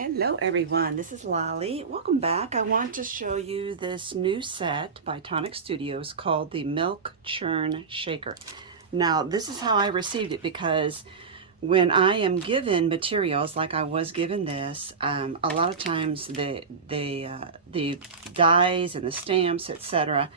Hello everyone, this is Lolly. Welcome back. I want to show you this new set by Tonic Studios called the Milk Churn Shaker. Now this is how I received it, because when I am given materials like I was given this, a lot of times the dies and the stamps, etc.,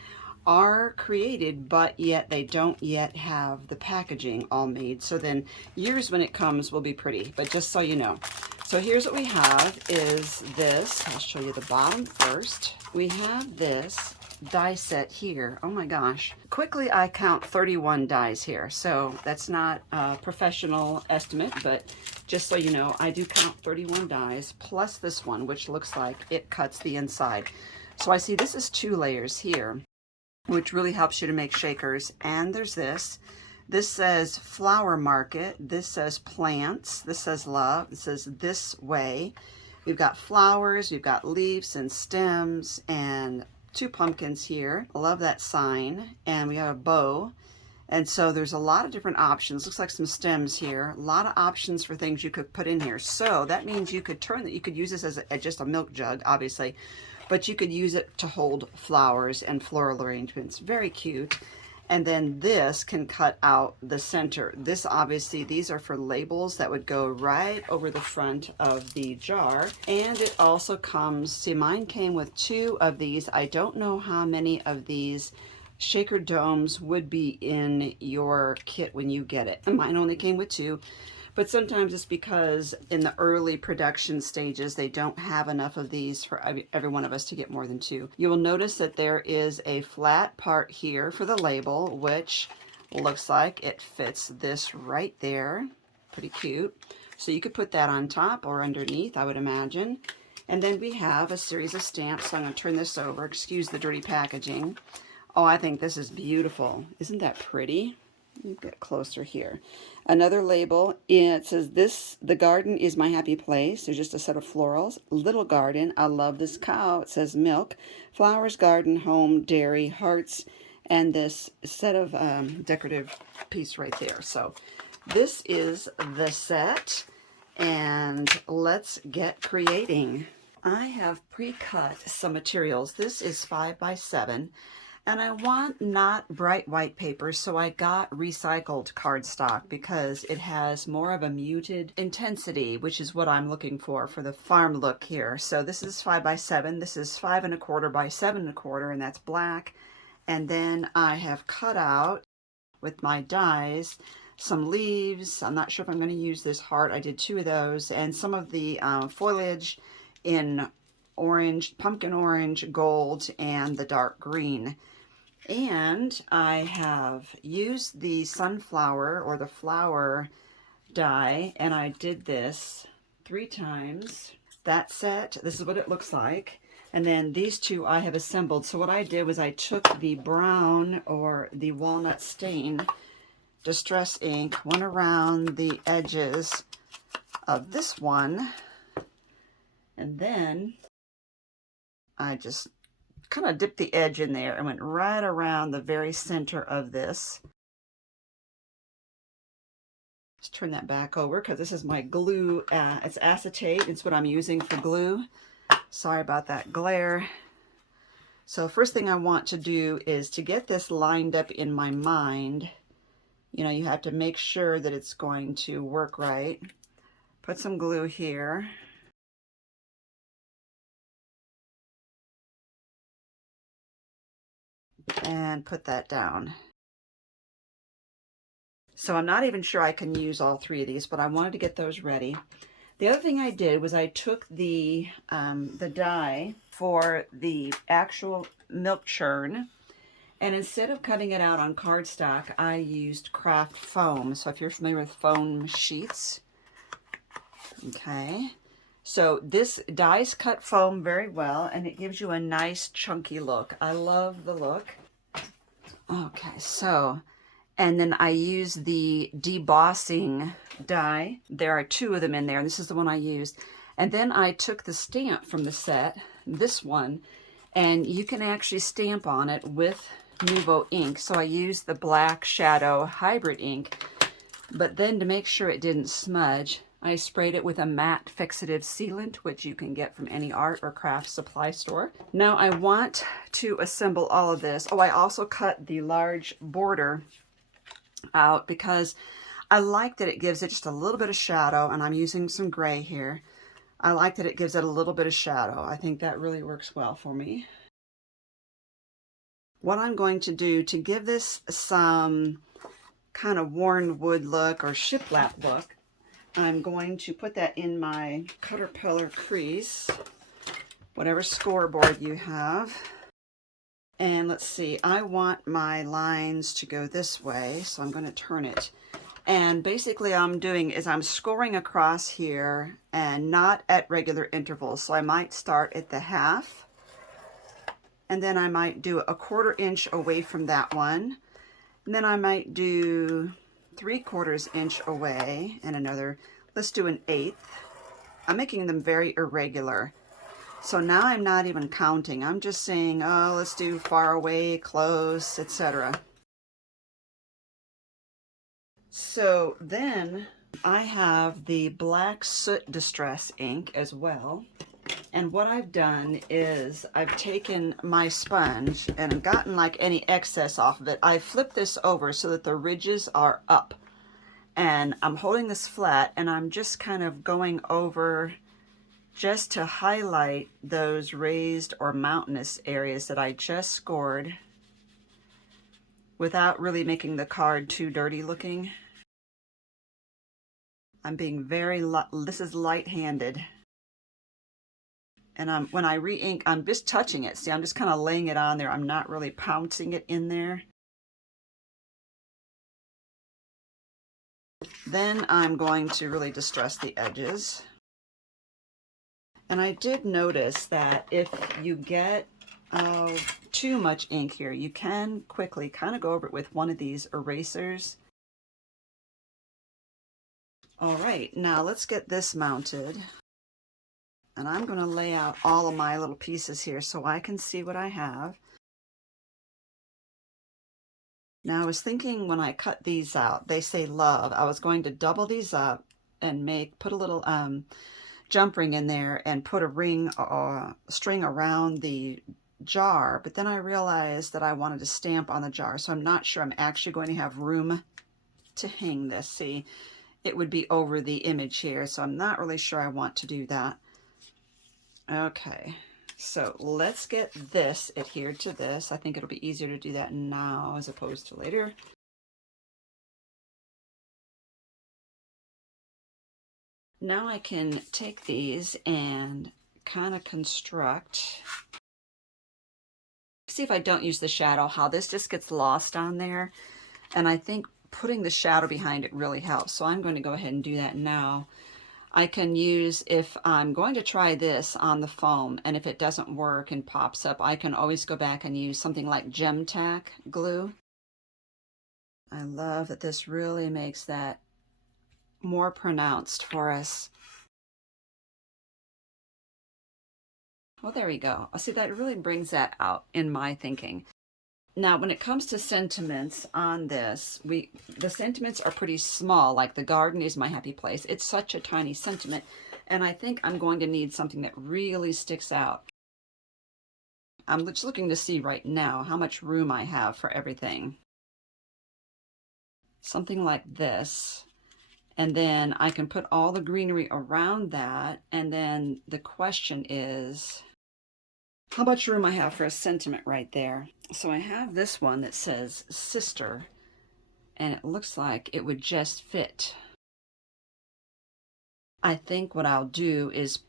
are created, but yet they don't yet have the packaging all made. So then yours, when it comes, will be pretty, but just so you know. So here's what we have is this. I'll show you the bottom first. We have this die set here. Oh my gosh. Quickly, I count 31 dies here. So that's not a professional estimate, but just so you know, I do count 31 dies plus this one, which looks like it cuts the inside. So I see this is 2 layers here, which really helps you to make shakers. And there's this. This says flower market. This says plants. This says love. It says this way. We've got flowers. We've got leaves and stems and 2 pumpkins here. I love that sign. And we have a bow. And so there's a lot of different options. Looks like some stems here. A lot of options for things you could put in here. So that means you could turn that. You could use this as just a milk jug, obviously, but you could use it to hold flowers and floral arrangements. Very cute. And then this can cut out the center. This obviously, these are for labels that would go right over the front of the jar. And it also comes, see, mine came with 2 of these. I don't know how many of these shaker domes would be in your kit when you get it. And mine only came with 2. But sometimes it's because in the early production stages, they don't have enough of these for every one of us to get more than 2. You will notice that there is a flat part here for the label, which looks like it fits this right there. Pretty cute. So you could put that on top or underneath, I would imagine. And then we have a series of stamps. So I'm going to turn this over. Excuse the dirty packaging. Oh, I think this is beautiful. Isn't that pretty? Let me get closer here. Another label, it says the garden is my happy place. There's just a set of florals. Little garden, I love this cow. It says milk. Flowers, garden, home, dairy, hearts, and this set of decorative piece right there. So this is the set, and let's get creating. I have pre-cut some materials. This is 5 by 7. And I want not bright white paper, so I got recycled cardstock because it has more of a muted intensity, which is what I'm looking for the farm look here. So this is 5 by 7. This is 5 1/4 by 7 1/4, and that's black. And then I have cut out with my dies some leaves. I'm not sure if I'm going to use this heart. I did 2 of those, and some of the foliage in orange, pumpkin orange, gold, and the dark green. And I have used the sunflower or the flower die, and I did this 3 times. That set, this is what it looks like. And then these 2 I have assembled. So what I did was I took the brown or the walnut stain distress ink, went around the edges of this one, and then I just kind of dipped the edge in there and went right around the very center of this. Let's turn that back over because this is my glue. It's acetate. It's what I'm using for glue. Sorry about that glare. So first thing I want to do is to get this lined up in my mind. You know, you have to make sure that it's going to work right. Put some glue here. And put that down. So I'm not even sure I can use all 3 of these, but I wanted to get those ready. The other thing I did was I took the die for the actual milk churn, and instead of cutting it out on cardstock, I used craft foam. So if you're familiar with foam sheets, okay. So this dies cut foam very well, and it gives you a nice chunky look. I love the look. Okay, so, and then I use the debossing die. There are 2 of them in there, and this is the one I used. And then I took the stamp from the set, this one, and you can actually stamp on it with Nuvo ink. So I used the Black Shadow Hybrid ink, but then to make sure it didn't smudge, I sprayed it with a matte fixative sealant, which you can get from any art or craft supply store. Now I want to assemble all of this. Oh, I also cut the large border out because I like that it gives it just a little bit of shadow, and I'm using some gray here. I like that it gives it a little bit of shadow. I think that really works well for me. What I'm going to do to give this some kind of worn wood look or shiplap look, I'm going to put that in my Caterpillar crease, whatever scoreboard you have. And let's see, I want my lines to go this way, so I'm going to turn it. And basically I'm doing is I'm scoring across here and not at regular intervals. So I might start at the half, and then I might do a 1/4 inch away from that one. And then I might do 3/4 inch away and another, let's do an 1/8. I'm making them very irregular. So now I'm not even counting. I'm just saying, oh, let's do far away, close, etc. So then I have the black soot distress ink as well. And what I've done is I've taken my sponge and I've gotten like any excess off of it. I flipped this over so that the ridges are up. And I'm holding this flat and I'm just kind of going over just to highlight those raised or mountainous areas that I just scored without really making the card too dirty looking. I'm being very, this is light-handed. And when I re-ink, I'm just touching it. See, I'm just kind of laying it on there. I'm not really pouncing it in there. Then I'm going to really distress the edges. And I did notice that if you get too much ink here, you can quickly kind of go over it with one of these erasers. All right, now let's get this mounted. And I'm going to lay out all of my little pieces here so I can see what I have. Now I was thinking when I cut these out, they say love. I was going to double these up and put a little jump ring in there and put a ring or string around the jar, but then I realized that I wanted to stamp on the jar, so I'm not sure I'm actually going to have room to hang this. See, it would be over the image here, so I'm not really sure I want to do that. Okay, so let's get this adhered to this. I think it'll be easier to do that now as opposed to later. Now I can take these and kind of construct. See if I don't use the shadow, how this just gets lost on there. And I think putting the shadow behind it really helps. So I'm going to go ahead and do that now. I can use, if I'm going to try this on the foam and if it doesn't work and pops up, I can always go back and use something like gem tack glue. I love that this really makes that more pronounced for us. Well, there we go. See, that really brings that out in my thinking. Now, when it comes to sentiments on this, the sentiments are pretty small, like the garden is my happy place. It's such a tiny sentiment, and I think I'm going to need something that really sticks out. I'm just looking to see right now how much room I have for everything. Something like this. And then I can put all the greenery around that, and then the question is how much room I have for a sentiment right there. So I have this one that says sister, and it looks like it would just fit. I think what I'll do is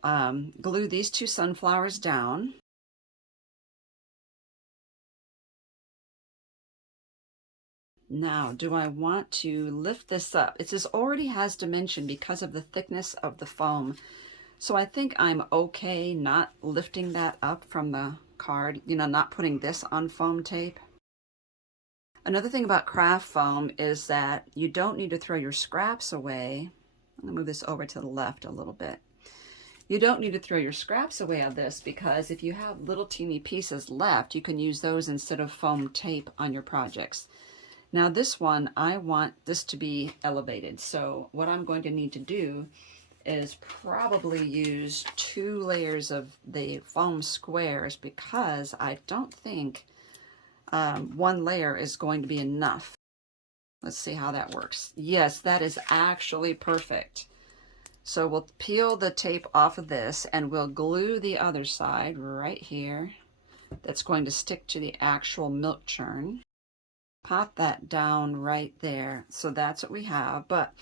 glue these two sunflowers down. Now, do I want to lift this up? It says already has dimension because of the thickness of the foam. So I think I'm okay not lifting that up from the card, you know, not putting this on foam tape. Another thing about craft foam is that you don't need to throw your scraps away. I'm gonna move this over to the left a little bit. You don't need to throw your scraps away on this because if you have little teeny pieces left, you can use those instead of foam tape on your projects. Now this one, I want this to be elevated. So what I'm going to need to do is probably use 2 layers of the foam squares, because I don't think 1 layer is going to be enough. Let's see how that works. Yes, that is actually perfect. So we'll peel the tape off of this and we'll glue the other side right here. That's going to stick to the actual milk churn. Pop that down right there. So that's what we have. But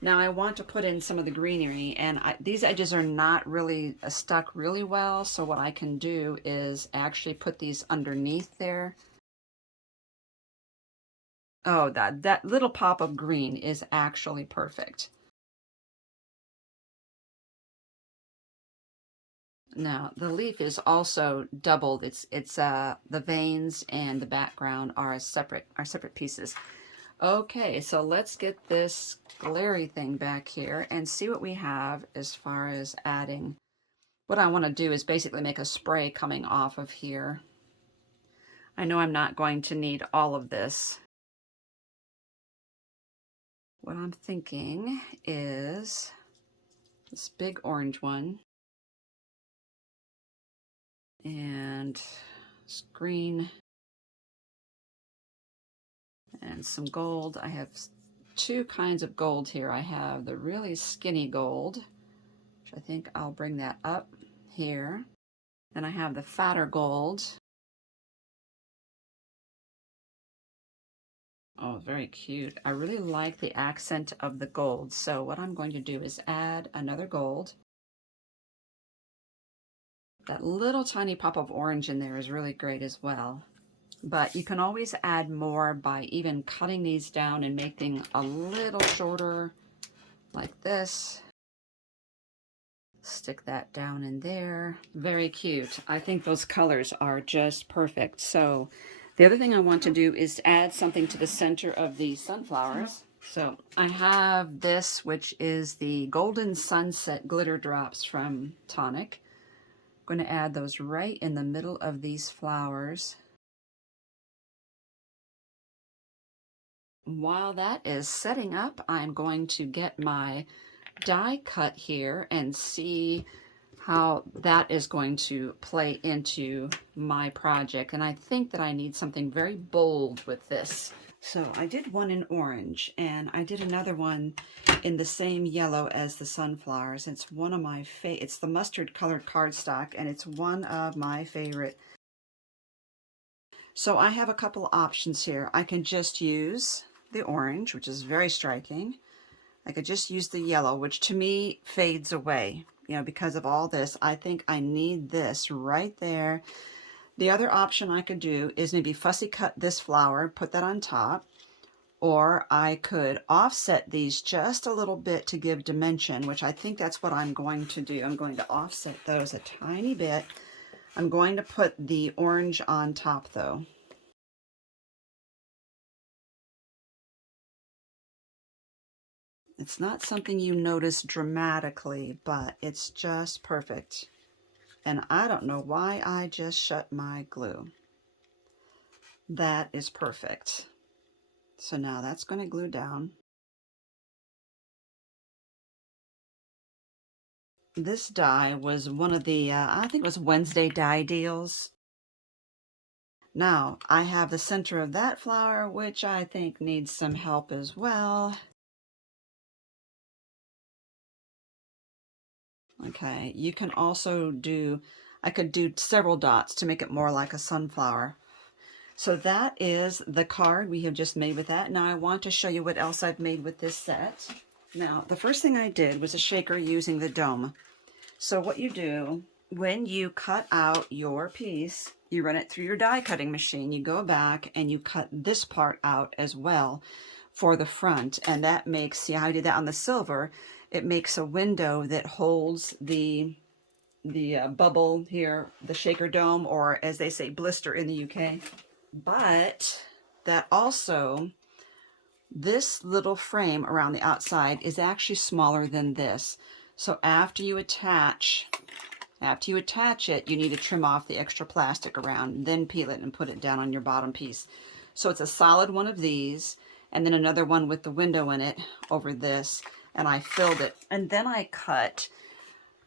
now I want to put in some of the greenery, and these edges are not really stuck really well. So what I can do is actually put these underneath there. Oh, that little pop of green is actually perfect. Now the leaf is also doubled. It's the veins and the background are separate pieces. Okay, so let's get this glary thing back here and see what we have as far as adding. What I want to do is basically make a spray coming off of here. I know I'm not going to need all of this. What I'm thinking is this big orange one. And this green and some gold. I have 2 kinds of gold here. I have the really skinny gold, which I think I'll bring that up here. Then I have the fatter gold. Oh, very cute. I really like the accent of the gold. So what I'm going to do is add another gold. That little tiny pop of orange in there is really great as well. But you can always add more by even cutting these down and making a little shorter like this. Stick that down in there. Very cute. I think those colors are just perfect. So the other thing I want to do is add something to the center of the sunflowers. So I have this, which is the Golden Sunset Glitter Drops from Tonic. I'm going to add those right in the middle of these flowers. While that is setting up, I'm going to get my die cut here and see how that is going to play into my project. And I think that I need something very bold with this. So I did one in orange, and I did another one in the same yellow as the sunflowers. It's one of my it's the mustard colored cardstock, and it's one of my favorite. So I have a couple options here. I can just use the orange, which is very striking. I could just use the yellow, which to me fades away. You know, because of all this, I think I need this right there. The other option I could do is maybe fussy cut this flower, put that on top, or I could offset these just a little bit to give dimension, which I think that's what I'm going to do. I'm going to offset those a tiny bit. I'm going to put the orange on top though. It's not something you notice dramatically, but it's just perfect. And I don't know why I just shut my glue. That is perfect. So now that's going to glue down. This die was one of the, I think it was Wednesday die deals. Now I have the center of that flower, which I think needs some help as well. Okay, you can also do, I could do several dots to make it more like a sunflower. So that is the card we have just made with that. Now I want to show you what else I've made with this set. Now, the first thing I did was a shaker using the dome. So what you do, when you cut out your piece, you run it through your die cutting machine, you go back and you cut this part out as well for the front. And that makes, see how I did that on the silver? It makes a window that holds the bubble here, the shaker dome, or as they say, blister in the UK. But that also, this little frame around the outside is actually smaller than this. So after you attach it, you need to trim off the extra plastic around, then peel it and put it down on your bottom piece. So it's a solid one of these, and then another one with the window in it over this. and I filled it. And then I cut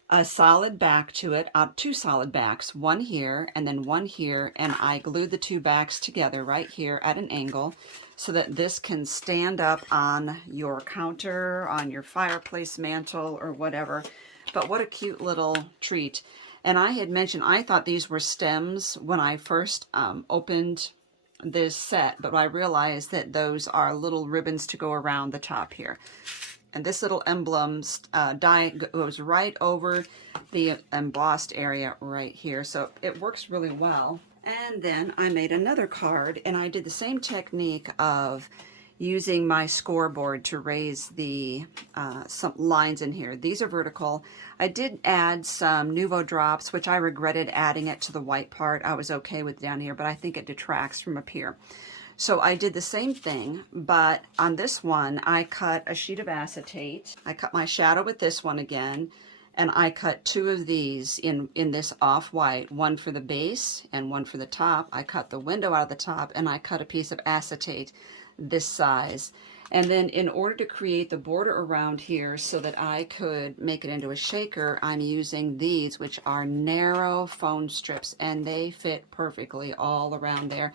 a solid back to it, two solid backs, one here and then one here, and I glued the two backs together right here at an angle so that this can stand up on your counter, on your fireplace mantle, or whatever. But what a cute little treat. And I had mentioned I thought these were stems when I first opened this set, but I realized that those are little ribbons to go around the top here. And this little emblem die goes right over the embossed area right here. So it works really well. And then I made another card, and I did the same technique of using my scoreboard to raise the some lines in here. These are vertical. I did add some Nuvo Drops, which I regretted adding it to the white part. I was okay with down here, but I think it detracts from up here. So I did the same thing, but on this one, I cut a sheet of acetate. I cut my shadow with this one again, and I cut two of these in this off-white, one for the base and one for the top. I cut the window out of the top, and I cut a piece of acetate this size. And then in order to create the border around here so that I could make it into a shaker, I'm using these, which are narrow foam strips, and they fit perfectly all around there,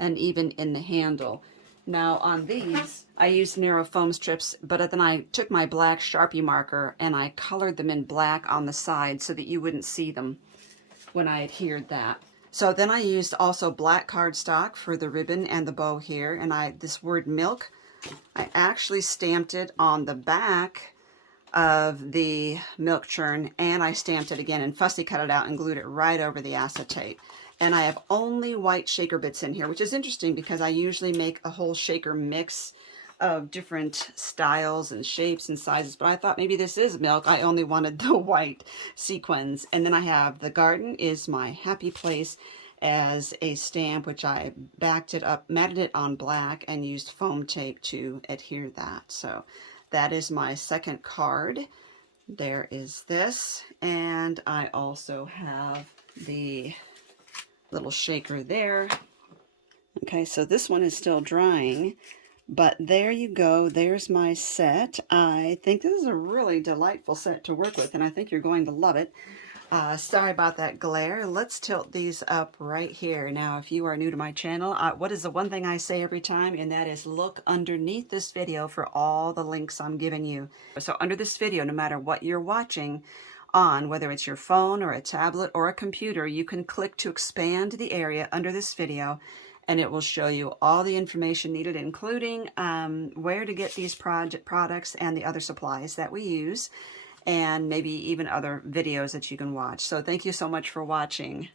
and even in the handle. Now on these, I used narrow foam strips, but then I took my black Sharpie marker and I colored them in black on the side so that you wouldn't see them when I adhered that. So then I used also black cardstock for the ribbon and the bow here, and this word milk, I actually stamped it on the back of the milk churn, and I stamped it again and fussy cut it out and glued it right over the acetate. And I have only white shaker bits in here, which is interesting because I usually make a whole shaker mix of different styles and shapes and sizes, but I thought maybe this is milk. I only wanted the white sequins. And then I have the garden is my happy place as a stamp, which I backed it up, matted it on black, and used foam tape to adhere that. So that is my second card. There is this, and I also have the little shaker there. Okay, so this one is still drying, but there you go. There's my set. I think this is a really delightful set to work with, and I think you're going to love it. Sorry about that glare. Let's tilt these up right here. Now, if you are new to my channel, what is the one thing I say every time? And that is look underneath this video for all the links I'm giving you. So under this video, no matter what you're watching on, whether it's your phone or a tablet or a computer, you can click to expand the area under this video, and it will show you all the information needed, including where to get these products and the other supplies that we use, and maybe even other videos that you can watch. So thank you so much for watching.